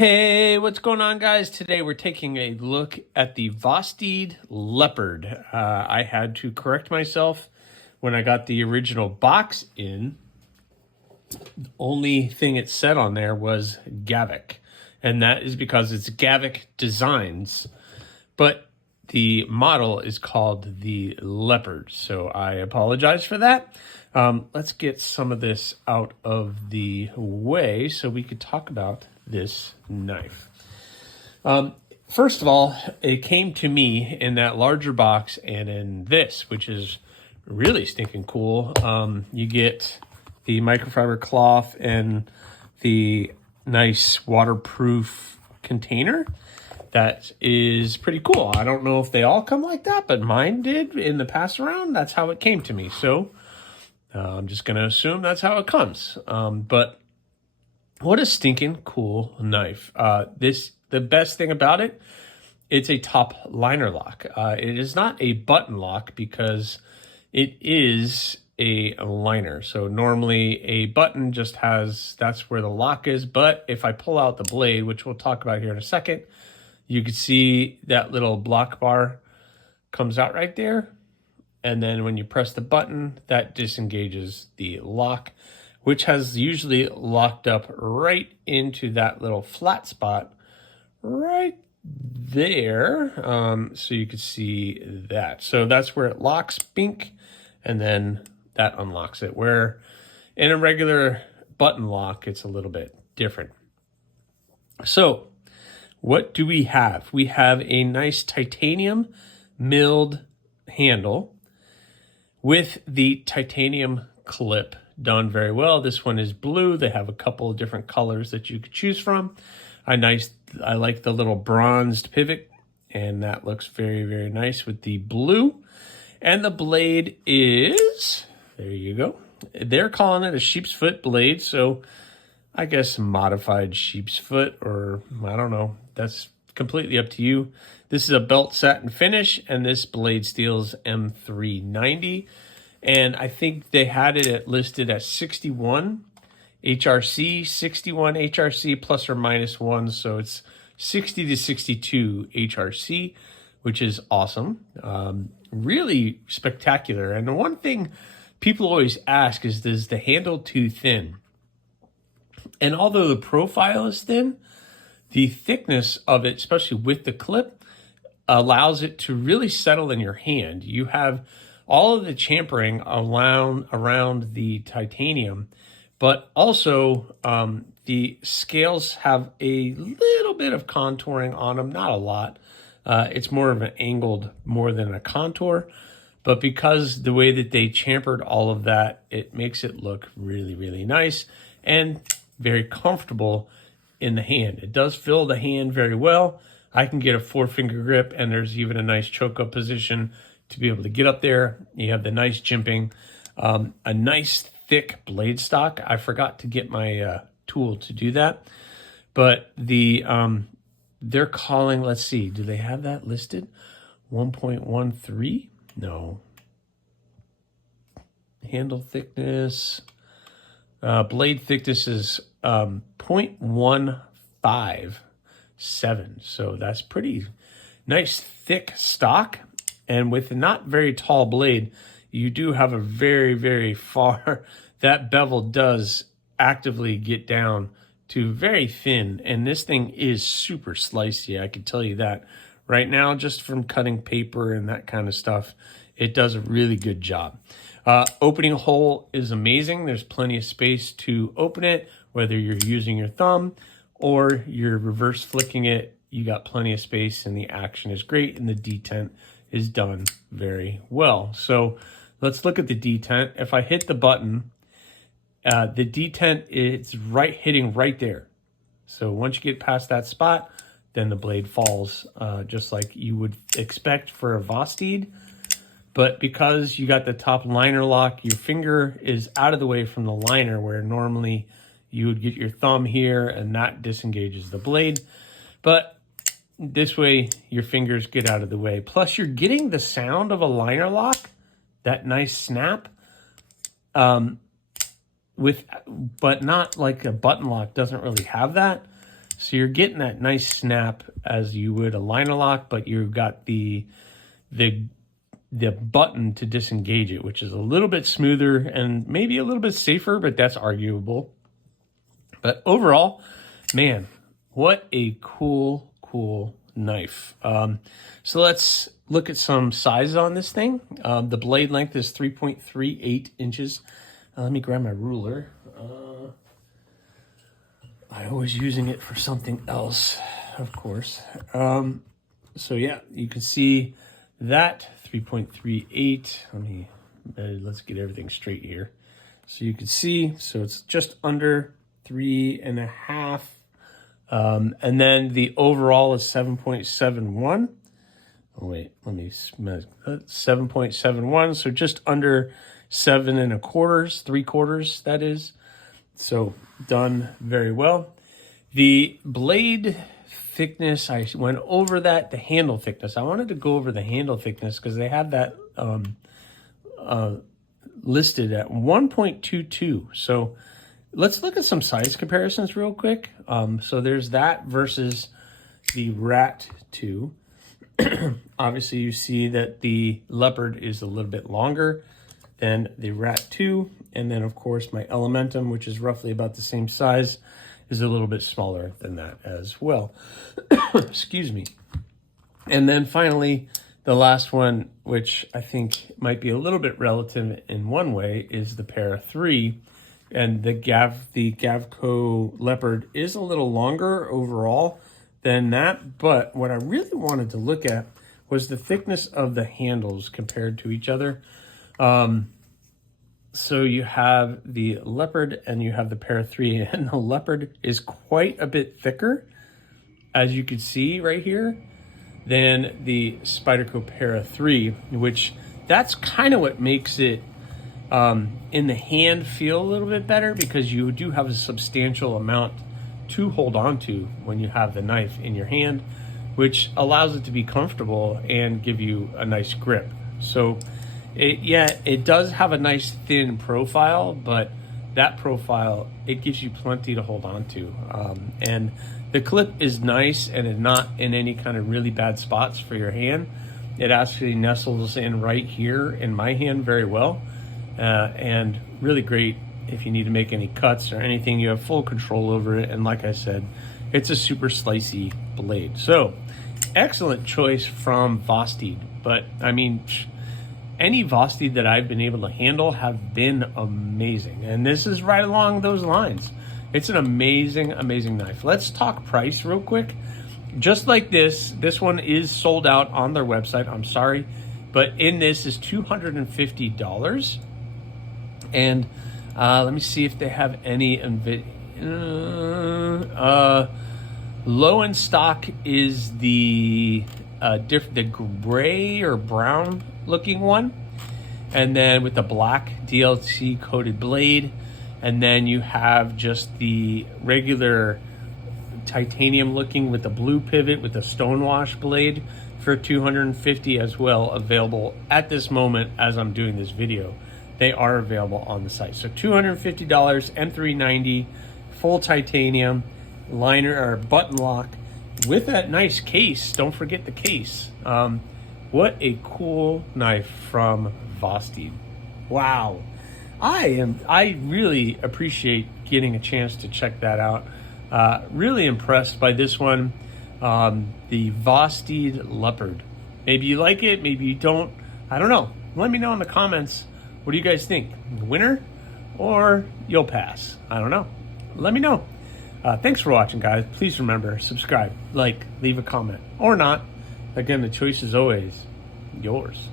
Hey, what's going on, guys? Today we're taking a look at the Vosteed Leopard. I had to correct myself when I got the original box in. The only thing it said on there was Gavko, and that is because it's Gavko Designs, but the model is called the Leopard, so I apologize for that. Let's get some of this out of the way so we could talk about this knife. First of all, it came to me in that larger box and in this, which is really stinking cool. You get the microfiber cloth and the nice waterproof container. That is pretty cool. I don't know if they all come like that, but mine did in the pass around. That's how it came to me. So I'm just going to assume that's how it comes. But what a stinking cool knife. The best thing about it, it's a top liner lock. It is not a button lock because it is a liner. So normally a button just has, that's where the lock is. But if I pull out the blade, which we'll talk about here in a second, you can see that little block bar comes out right there. And then when you press the button, that disengages the lock, which has usually locked up right into that little flat spot right there. So you can see that. So that's where it locks, bink, and then that unlocks it. Where in a regular button lock, it's a little bit different. So what do we have? We have a nice titanium milled handle with the titanium clip done very well. This one is blue. They have a couple of different colors that you could choose from. I like the little bronzed pivot, and that looks very, very nice with the blue. And the blade is, there you go. They're calling it a sheep's foot blade, so I guess modified sheep's foot, or I don't know. That's completely up to you. This is a belt satin finish, and this blade steel's M390. And I think they had it listed at 61 HRC, 61 HRC plus or minus 1. So it's 60 to 62 HRC, which is awesome. Really spectacular. And the one thing people always ask is the handle too thin? And although the profile is thin, the thickness of it, especially with the clip, allows it to really settle in your hand. You have all of the champering around the titanium, but also the scales have a little bit of contouring on them, not a lot. It's more of an angled more than a contour, but because the way that they chamfered all of that, it makes it look really, really nice and very comfortable in the hand. It does fill the hand very well. I can get a 4-finger grip, and there's even a nice choke up position to be able to get up there. You have the nice jimping, a nice thick blade stock. I forgot to get my tool to do that, but they're calling, let's see, do they have that listed? 1.13? No. Handle thickness, blade thickness is 0.157. So that's pretty nice thick stock. And with a not very tall blade, you do have a very, very far, that bevel does actively get down to very thin. And this thing is super slicey, I can tell you that. Right now, just from cutting paper and that kind of stuff, it does a really good job. Opening hole is amazing. There's plenty of space to open it, whether you're using your thumb or you're reverse flicking it. You got plenty of space, and the action is great, and the detent is done very well. So let's look at the detent. If I hit the button, the detent is hitting right there. So once you get past that spot, then the blade falls just like you would expect for a Vosteed. But because you got the top liner lock, your finger is out of the way from the liner, where normally you would get your thumb here and that disengages the blade. But this way your fingers get out of the way. Plus you're getting the sound of a liner lock, that nice snap, but not like a button lock doesn't really have that. So you're getting that nice snap as you would a liner lock, but you've got the button to disengage it, which is a little bit smoother and maybe a little bit safer, but that's arguable. But overall, man, what a cool knife. So let's look at some sizes on this thing. The blade length is 3.38 inches. Let me grab my ruler. I always using it for something else, of course. So yeah, you can see that 3.38. Let's get everything straight here. So you can see, so it's just under 3.5. And then the overall is 7.71. Oh wait, let me 7.71. So just under 7.25, 3/4, that is. So done very well. The blade thickness, I went over that. The handle thickness, I wanted to go over the handle thickness because they have that listed at 1.22. So let's look at some size comparisons real quick. So there's that versus the Rat 2. Obviously, you see that the Leopard is a little bit longer than the Rat 2. And then, of course, my Elementum, which is roughly about the same size, is a little bit smaller than that as well. Excuse me. And then finally, the last one, which I think might be a little bit relative in one way, is the Para 3. And the Gavko Leopard is a little longer overall than that. But what I really wanted to look at was the thickness of the handles compared to each other. So you have the Leopard and you have the Para 3, and the Leopard is quite a bit thicker, as you can see right here, than the Spyderco Para 3, which that's kind of what makes it in the hand feel a little bit better, because you do have a substantial amount to hold on to when you have the knife in your hand, which allows it to be comfortable and give you a nice grip. So it does have a nice thin profile, but that profile, it gives you plenty to hold on to. And the clip is nice and is not in any kind of really bad spots for your hand. It actually nestles in right here in my hand very well. And really great if you need to make any cuts or anything. You have full control over it. And like I said, it's a super slicey blade. So excellent choice from Vosteed. But I mean, any Vosteed that I've been able to handle have been amazing. And this is right along those lines. It's an amazing, amazing knife. Let's talk price real quick. Just like this one is sold out on their website. I'm sorry, but in this is $250. And let me see if they have any low in stock is the gray or brown looking one, and then with the black DLC coated blade, and then you have just the regular titanium looking with the blue pivot with the stonewash blade for $250 as well, available at this moment as I'm doing this video. They are available on the site. So $250, M390, full titanium, liner or button lock with that nice case. Don't forget the case. What a cool knife from Vosteed. Wow. I really appreciate getting a chance to check that out. Really impressed by this one. The Vosteed Leopard. Maybe you like it, maybe you don't. I don't know. Let me know in the comments. What do you guys think? Winner or you'll pass? I don't know. Let me know. Thanks for watching, guys. Please remember, subscribe, like, leave a comment, or not. Again, the choice is always yours.